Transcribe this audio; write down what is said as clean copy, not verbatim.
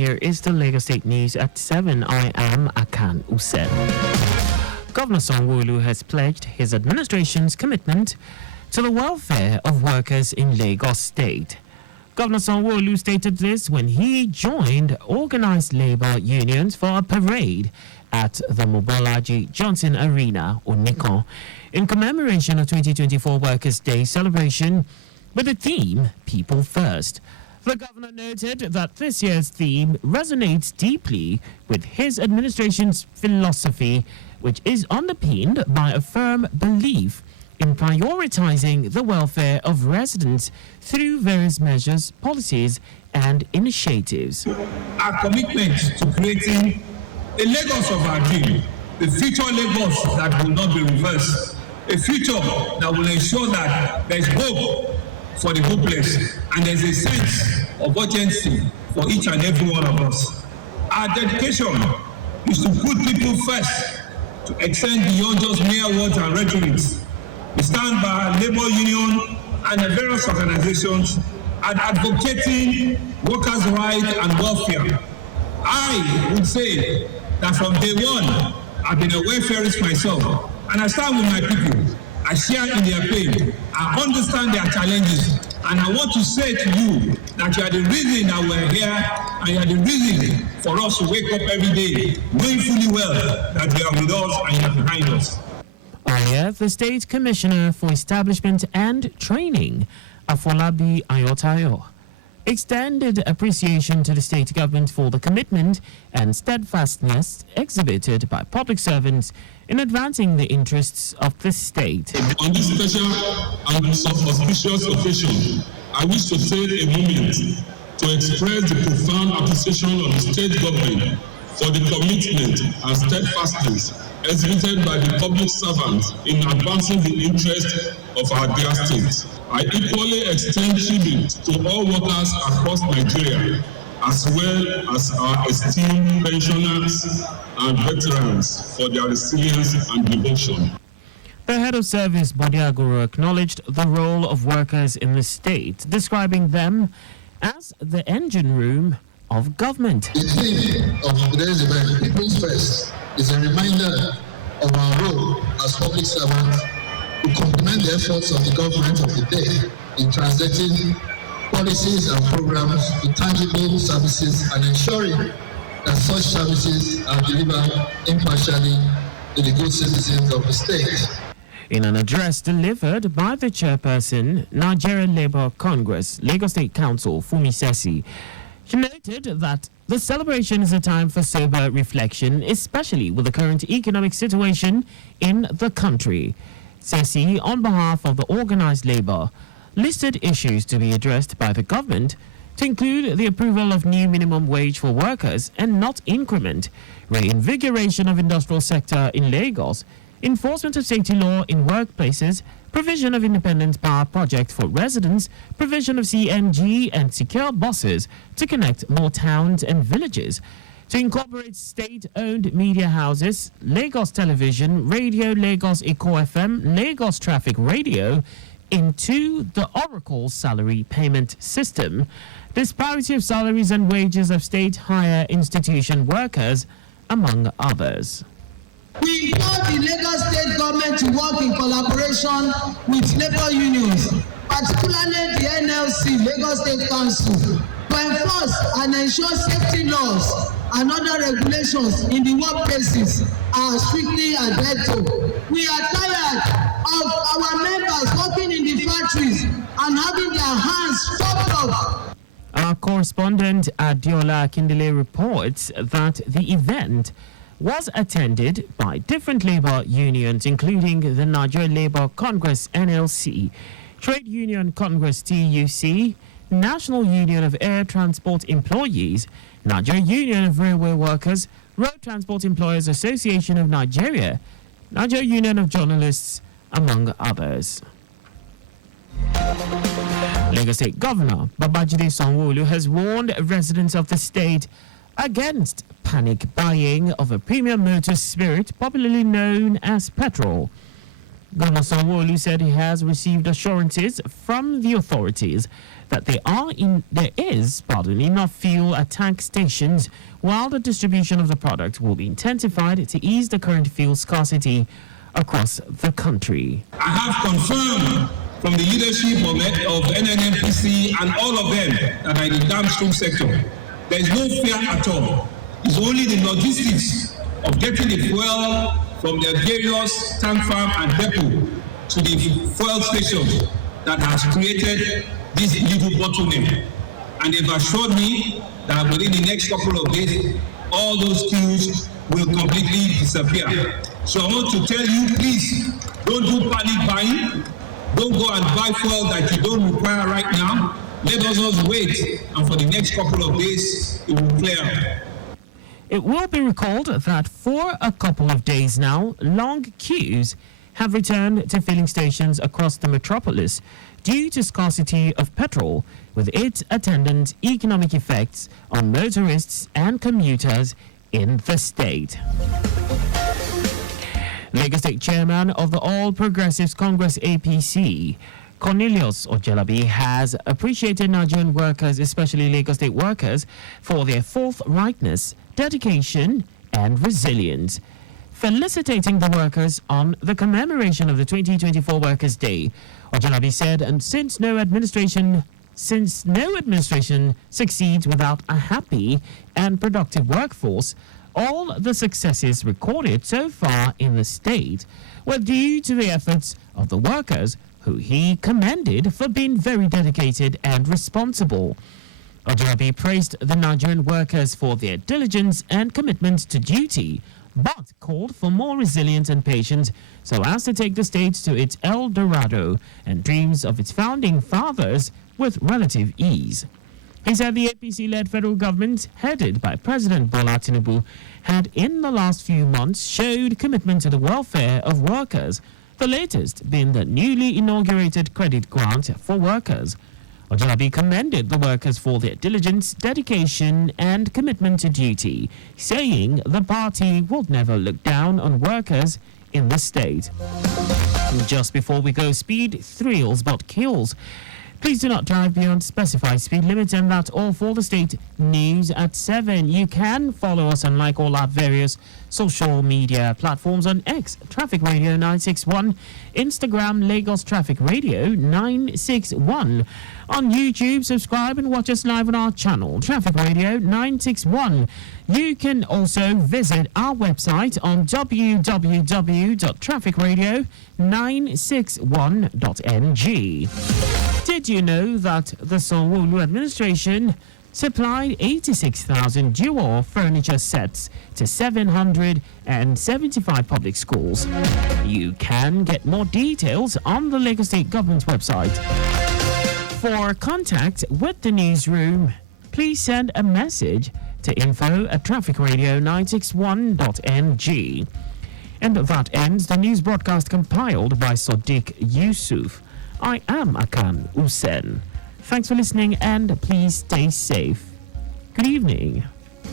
here is the Lagos State News at 7. I am Akan Usen. Governor Sanwo-Olu has pledged his administration's commitment to the welfare of workers in Lagos State. Governor Sanwo-Olu stated this when he joined organized labor unions for a parade at the Mobolaji Johnson Arena, Onikon, in commemoration of 2024 Workers' Day celebration with the theme People First. The governor noted that this year's theme resonates deeply with his administration's philosophy, which is underpinned by a firm belief in prioritizing the welfare of residents through various measures, policies, and initiatives. Our commitment to creating a Lagos of our dream, a future Lagos that will not be reversed, a future that will ensure that there is hope for the hopeless and there's a sense of urgency for each and every one of us. Our dedication is to put people first, to extend beyond just mere words and rhetorics. We stand by labor union and various organizations and advocating workers' rights and welfare. I would say that from day one, I've been a welfarist myself, and I stand with my people. I share in their pain. I understand their challenges, and I want to say to you that you are the reason that we're here, and you are the reason for us to wake up every day, knowing fully well that you are with us and you are behind us. Earlier, the State Commissioner for Establishment and Training, Afolabi Ayotayo, extended appreciation to the state government for the commitment and steadfastness exhibited by public servants in advancing the interests of the state. On this special and auspicious occasion, I wish to take a moment to express the profound appreciation of the state government for the commitment and steadfastness exhibited by the public servants in advancing the interests of our dear state. I equally extend tribute to all workers across Nigeria, as well as our esteemed pensioners and veterans for their resilience and devotion. The head of service, Bodiaguru, acknowledged the role of workers in the state, describing them as the engine room of government. The theme of today's event, People First, is a reminder of our role as public servants to complement the efforts of the government of the day in translating policies and programs to tangible services and ensuring that such services are delivered impartially to the good citizens of the state. In an address delivered by the chairperson, Nigerian Labour Congress, Lagos State Council, Fumi Sesi, she noted that the celebration is a time for sober reflection, especially with the current economic situation in the country. Sesi, on behalf of the organized labor, listed issues to be addressed by the government to include the approval of new minimum wage for workers and not increment, reinvigoration of industrial sector in Lagos, enforcement of safety law in workplaces, provision of independent power project for residents, provision of CNG and secure buses to connect more towns and villages, to incorporate state-owned media houses, Lagos Television, Radio Lagos Eco FM, Lagos Traffic Radio into the Oracle salary payment system, disparity of salaries and wages of state higher institution workers, among others. We implore the Lagos State government to work in collaboration with labor unions, particularly the NLC, Lagos State Council, to enforce and ensure safety laws and other regulations in the workplaces are strictly adhered to. We are tired of our members working in the factories and having their hands chopped off. Our correspondent Adiola Akindele reports that the event was attended by different labor unions, including the Nigerian Labour Congress NLC, Trade Union Congress TUC, National Union of Air Transport Employees, Nigerian Union of Railway Workers, Road Transport Employers Association of Nigeria, Nigerian Union of Journalists, among others. Lagos State Governor Babajide Sanwo-Olu has warned residents of the state against panic buying of a premium motor spirit popularly known as petrol. Governor Sanwo-Olu said he has received assurances from the authorities that there is enough fuel at tank stations, while the distribution of the product will be intensified to ease the current fuel scarcity across the country. I have confirmed from the leadership of NNPC and all of them that are in the downstream sector, there is no fear at all. It's only the logistics of getting the fuel from their various tank farm and depot to the fuel station that has created this little bottleneck. And they've assured me that within the next couple of days, all those queues will completely disappear. So I want to tell you, please, don't do panic buying. Don't go and buy fuel that you don't require right now. Let us just wait, and for the next couple of days, it will clear. It will be recalled that for a couple of days now, long queues have returned to filling stations across the metropolis due to scarcity of petrol, with its attendant economic effects on motorists and commuters in the state. Lagos State Chairman of the All Progressives Congress APC, Cornelius Ojelabi, has appreciated Nigerian workers, especially Lagos State workers, for their forthrightness, dedication and resilience. Felicitating the workers on the commemoration of the 2024 Workers' Day, Ojelabi said, and since no administration succeeds without a happy and productive workforce, all the successes recorded so far in the state were due to the efforts of the workers, who he commended for being very dedicated and responsible. Ojelabi praised the Nigerian workers for their diligence and commitment to duty, but called for more resilience and patience so as to take the state to its El Dorado and dreams of its founding fathers with relative ease. He said the APC-led federal government, headed by President Bola Tinubu, had in the last few months showed commitment to the welfare of workers, the latest being the newly inaugurated credit grant for workers. Ojelabi commended the workers for their diligence, dedication and commitment to duty, saying the party will never look down on workers in the state. Just before we go, speed thrills but kills. Please do not drive beyond specified speed limits, and that's all for the state news at 7. You can follow us on like all our various social media platforms on X, Traffic Radio 961, Instagram, Lagos Traffic Radio 961. On YouTube, subscribe and watch us live on our channel, Traffic Radio 961. You can also visit our website on www.trafficradio961.ng. Did you know that the Sanwo-Olu administration supplied 86,000 dual furniture sets to 775 public schools? You can get more details on the Lagos State Government website. For contact with the newsroom, please send a message to info@trafficradio961.ng. And that ends the news broadcast compiled by Sadiq Yusuf. I am Akan Usen. Thanks for listening and please stay safe. Good evening.